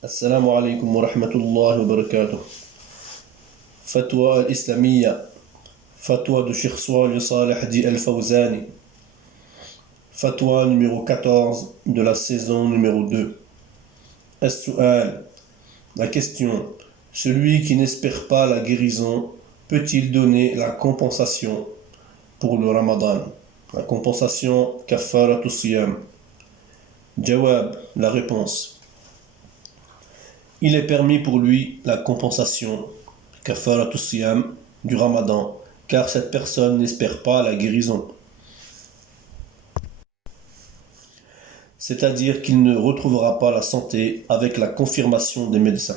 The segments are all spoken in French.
السلام عليكم ورحمة الله وبركاته. Fatwa al-Islamiyya. Fatwa de Cheikh Swali Saleh dit Al-Fawzani. Fatwa numéro 14 de la saison numéro 2. As-Su'al. La question. Celui qui n'espère pas la guérison peut-il donner la compensation pour le Ramadan? La compensation Kafaratu Siyam. Jawab. La réponse. Il est permis pour lui la compensation Kafaratu Siyam du Ramadan, car cette personne n'espère pas la guérison. C'est-à-dire qu'il ne retrouvera pas la santé avec la confirmation des médecins.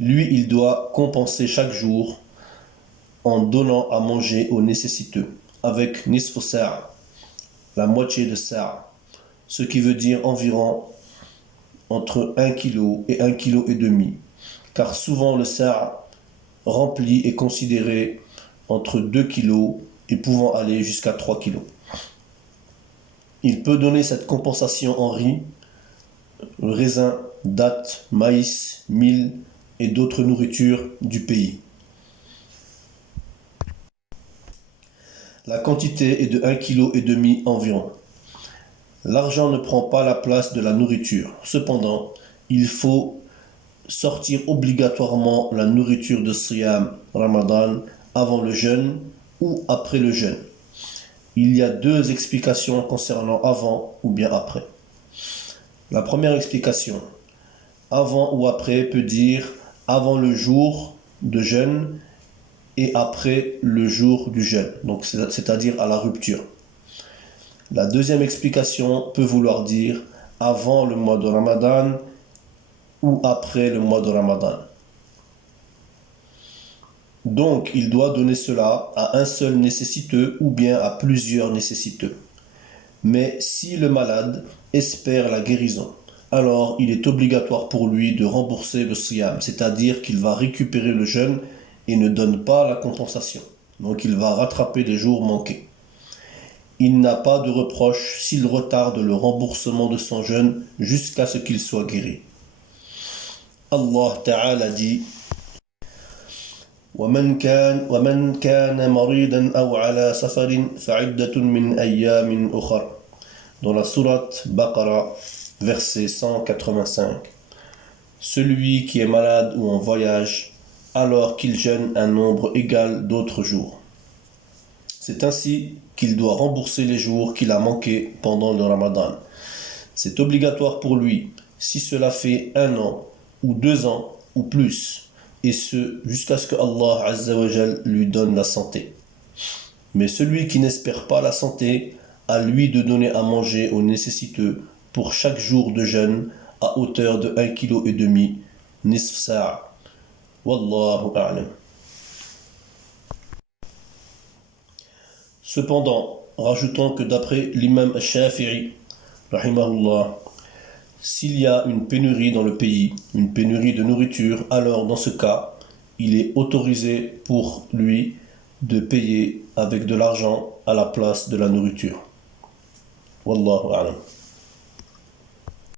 Lui, il doit compenser chaque jour en donnant à manger aux nécessiteux, avec nisfu sa'a, la moitié de sa'a, ce qui veut dire environ entre 1 kg et 1,5 kg, car souvent le sa'a rempli est considéré entre 2 kg et pouvant aller jusqu'à 3 kg. Il peut donner cette compensation en riz, raisin, dattes, maïs, mil et d'autres nourritures du pays. La quantité est de 1,5 kg environ. L'argent ne prend pas la place de la nourriture. Cependant, il faut sortir obligatoirement la nourriture de Siyam Ramadan avant le jeûne ou après le jeûne. Il y a deux explications concernant avant ou bien après. La première explication, avant ou après peut dire avant le jour de jeûne et après le jour du jeûne, donc c'est-à-dire à la rupture. La deuxième explication peut vouloir dire avant le mois de Ramadan ou après le mois de Ramadan. Donc, il doit donner cela à un seul nécessiteux ou bien à plusieurs nécessiteux. Mais si le malade espère la guérison, alors il est obligatoire pour lui de rembourser le siyam, c'est-à-dire qu'il va récupérer le jeûne et ne donne pas la compensation. Donc, il va rattraper les jours manqués. Il n'a pas de reproche s'il retarde le remboursement de son jeûne jusqu'à ce qu'il soit guéri. Allah Ta'ala dit وَمَنْ كَانَ مَرِيضًا أَوْ عَلَى سَفَرٍ فَعِدَّةٌ مِّنْ أَيَّامٍ أُخَرَ. Dans la sourate Baqara, verset 185. Celui qui est malade ou en voyage, alors qu'il jeûne un nombre égal d'autres jours. C'est ainsi qu'il doit rembourser les jours qu'il a manqués pendant le Ramadan. C'est obligatoire pour lui si cela fait 1 an ou 2 ans ou plus, et ce jusqu'à ce que Allah Azza wa Jal lui donne la santé. Mais celui qui n'espère pas la santé, à lui de donner à manger aux nécessiteux pour chaque jour de jeûne à hauteur de 1,5 kg, nisf sa'a. Wallahu a'lam. Cependant, rajoutons que d'après l'imam Shafi'i, rahimahullah, s'il y a une pénurie dans le pays, une pénurie de nourriture, alors dans ce cas, il est autorisé pour lui de payer avec de l'argent à la place de la nourriture. Wallahu a'lam.